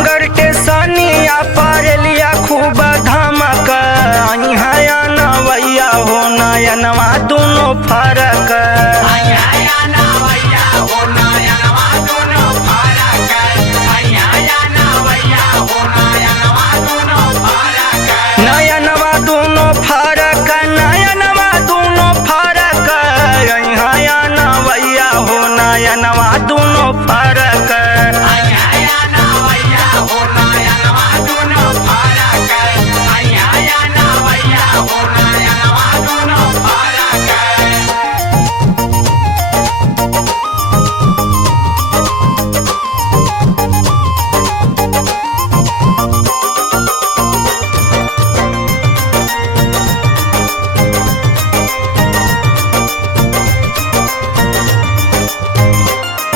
नगर के सनिया पारलिया खूब धमक यहाँ नवैया हो नयनवा दोनों फरक। नयनवा दोनों फरक नयनवा दोनों फरक यहाँ नवैया हो नयनवा दोनों फरक।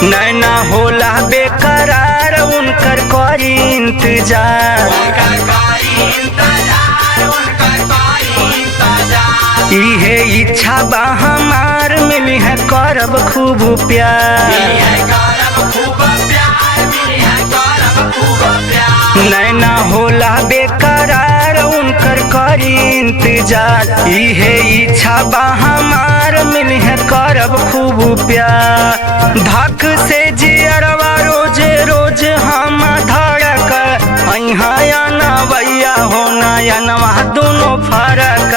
नैना होला बेकरार उनकर करी इंतजार। इहे इच्छा बा हमार मिली है करब खूब प्यार। नैना होला बेकरार उनकर करी इंतजार। इहे इच्छा बा हमार मिली है करब खूब प्यार। धक से जियरवा रोज रोज हम धड़क यहाँ नवैया हो नयनवा दोनों फरक।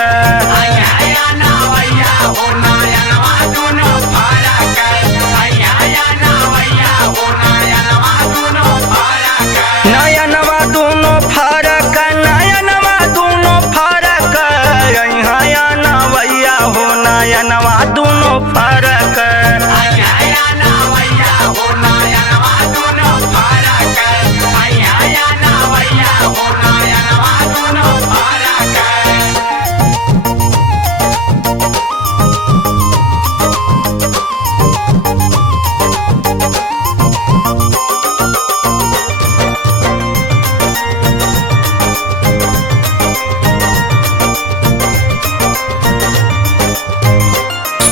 नयनवा दोनों फरक नयनवा दोनों फरक यहाँ नवैया हो नयनवा दोनों फरक।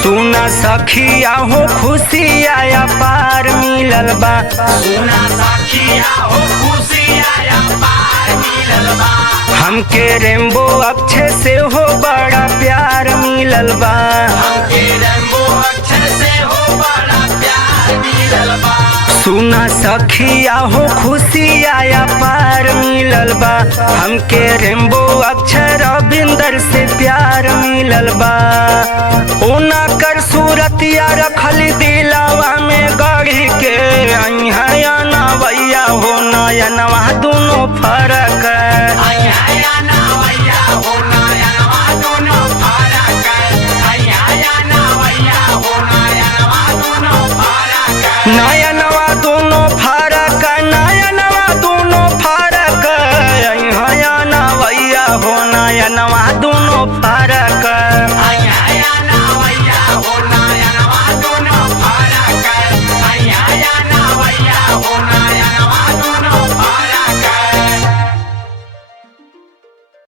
सुना सखिया हो खुशी आया पार मिलल बा। सुना सखिया हो खुशी आया पार मिलल बा। हमके रेम्बो अक्षय से हो बड़ा प्यार मिलल बा। हमके रेम्बो अक्षय से हो बड़ा प्यार मिलल बा। सुना सखिया हो खुशी आया पार मिलल बा। हमके रेम्बो अक्षय रविंदर से प्यार मिलल बा। ओना कर सूरतिया रखल दिलावा में गढ़ी के यहाँ नवैया हो नयनवा दोनों फरक।